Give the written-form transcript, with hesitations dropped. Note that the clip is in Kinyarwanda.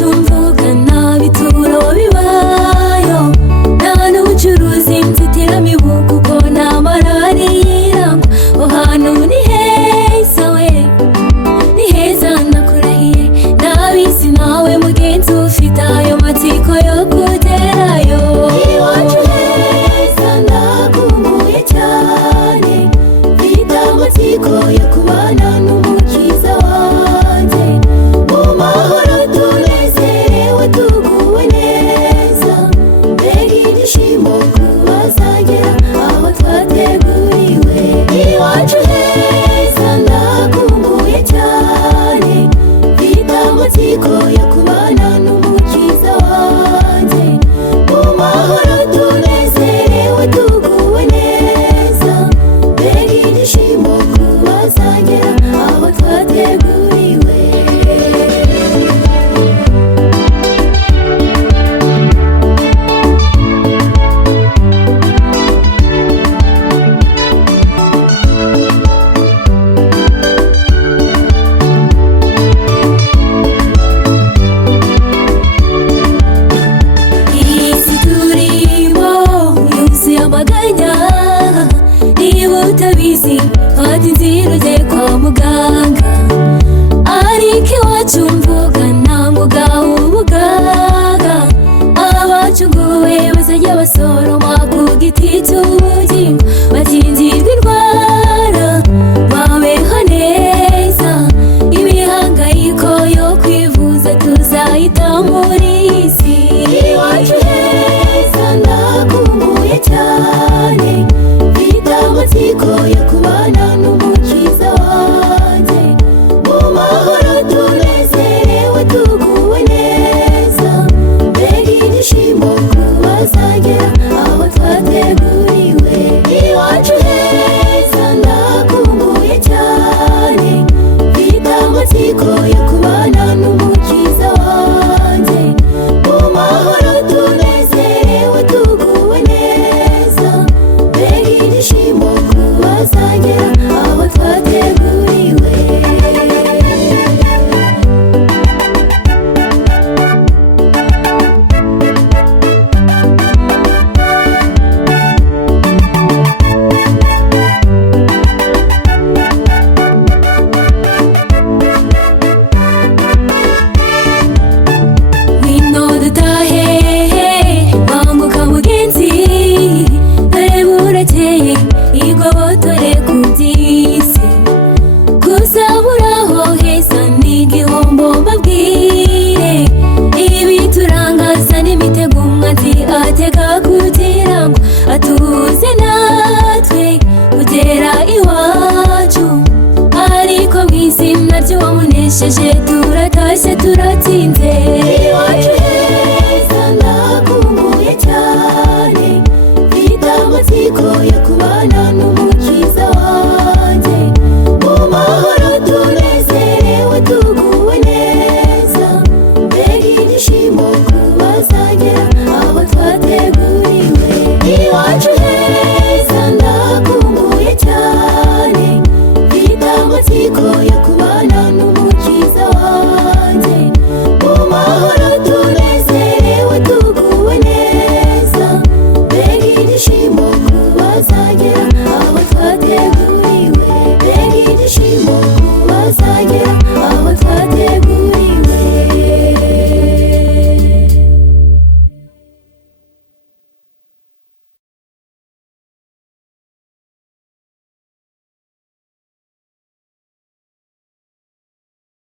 iwacu mvuga nta bituro bibayo, nta n'ubucuruzi nzitiramibu kuko nta malariya. Aho hantu ni heza we, ni heza ndakurahiye, ndabizi nawe mugenzi ufite ayo matsiko yo kugerayo. Iwacu heza ndakumbuye cyane, mfite amatsiko yo kubana n'umukiza wanjye, mu mahoro tunezerewe tuguwe neza, mbega ibyishimo kubazagera aho twateguriwe. Iwacu heza ndakumbuye cyane, mfite amatsiko yo kubana n'umukiza wanjye, mu mahoro tunezerewe tuguwe neza, mbega ibyishimo kubazagera aho twateguriwe. Isi turimo yuzuye amaganya, niba utabizi fata inzira ujye kwa muganga. Ariko iwacu mvuga nta mwuga w'ubuganga, abacunguwe bazajya basoroma ku giti cy'ubugingo, bakingirwa indwara babeho neza, imihangayiko yo kwivuza tuzayita muri iyi si. Iwacu heza ndakumbuye cyane, mfite amatsiko yo kubana n'umukiza wanjye, mu mahoro tunezerewe tuguwe neza, mbega ibyishimo kubazagera aho twateguriwe. Iwacu heza ndakumbuye cyane, mfite amatsiko yo kubana n'umukiza wanjye, mu mahoro tunezerewe tuguwe neza, mbega ibyishimo kubazagera aho twateguriwe. Ngwino dutahe banguka mugenzi, dore burakeye igobotore ku by'isi, kuzaburaho heza ni igihombo mbabwire, ibi turangaza n'imitego umwanzi atega kugira ngo atuze natwe kugera iwacu, ariko mu izina ry'uwamunesheje turatashye turatsinze.